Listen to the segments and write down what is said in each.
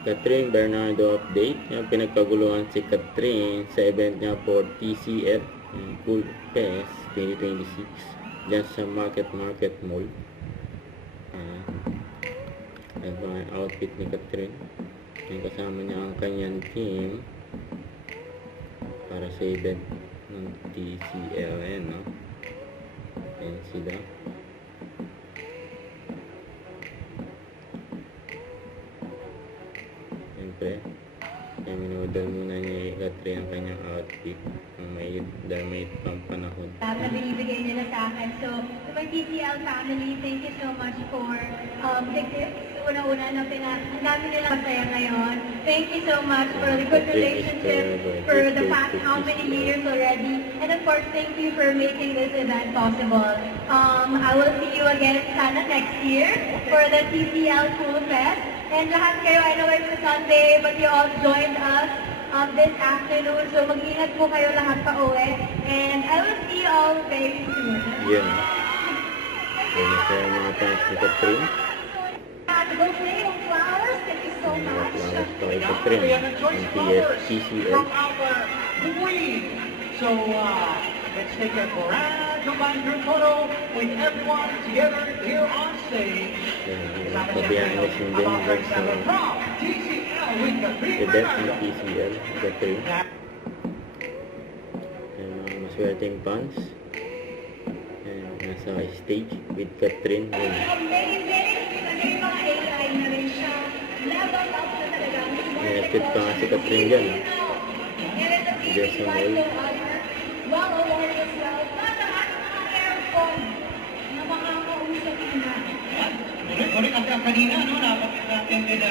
Catherine Bernardo update. Yung pinagkaguluhan si Catherine sa event niya for TCF Cool Fest 2026 dyan sa Market Mall. Ayan po ang outfit ni Catherine. Yung kasama niya ang kanyang team para sa event ng TCL. Ayan, no? Ayan sila. Siyempre, kaya minudal muna niya Catherine ang kanyang outfit dahil may pang panahon. Na binibigay nila sa akin. So, to my TCL family, thank you so much for the gifts. Una-una na ang dami nilang masaya ngayon. Thank you so much for the good relationship for the past how many years already. And of course, thank you for making this event possible. I will see you again sana next year for the TCL Cool Fest. And lahat kayo, I know it's a Sunday, but you all joined us this afternoon. So mag-ingat po kayo lahat pa uwi. And I will see you all very soon. Yan. Yan kaya mga fans ni Catherine. Go play yung flowers. Thank you so much. Flowers pa kay Catherine. Ang TCL. So let's take a grand combined group photo with everyone together here on stage. Pabayaan na sin din dyan sa event ng TCL. Catherine. Mga maswerteng fans. Nasa stage with Catherine. Nilapit pa nga si Catherine dyan. Dyan sa mall. Ulit ang kanina, no? Napakit natin din You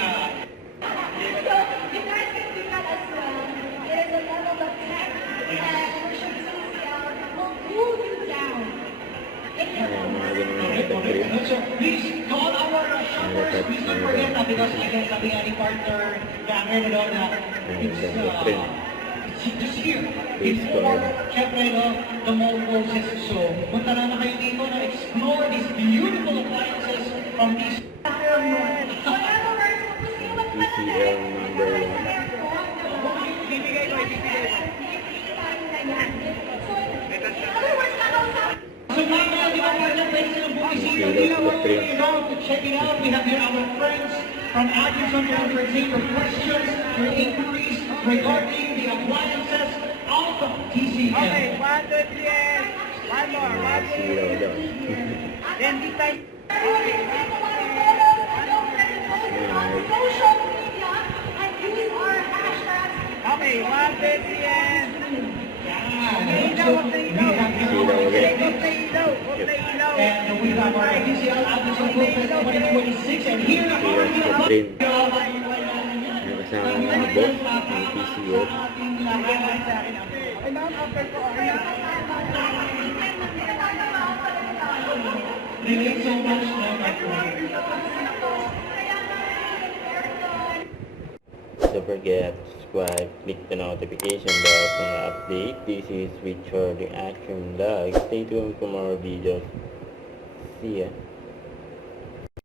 guys can do that as well. There is a level of tech that should will cool you down. Mga ganun mga Catherine. So please call our shoppers. Please don't forget that because again, sabi nga ni partner Ganger na doon na it's just here. Before, syempre, no, the mall closes. So, punta na kayo dito na explore these beautiful appliances from these TCL number 1. So now, di ba partner, pwede silang bumisita to check it out. We have here our friends from Atkinson to entertain your questions, your inquiries regarding the appliances of TCL. Okay, 1, 2, 3, one more, 1, 2, 3. Then this time. Social media and use our hashtags. Okay, 1, 2, 3. And we have our TCL Atkinson Cool Fest 2026, and here are the Catherine. Kasama mga boss ng TCL. relate so much na Don't forget to subscribe, click the notification bell for my update. This is Richard Reaction Vlog. Stay tuned for more videos. See ya.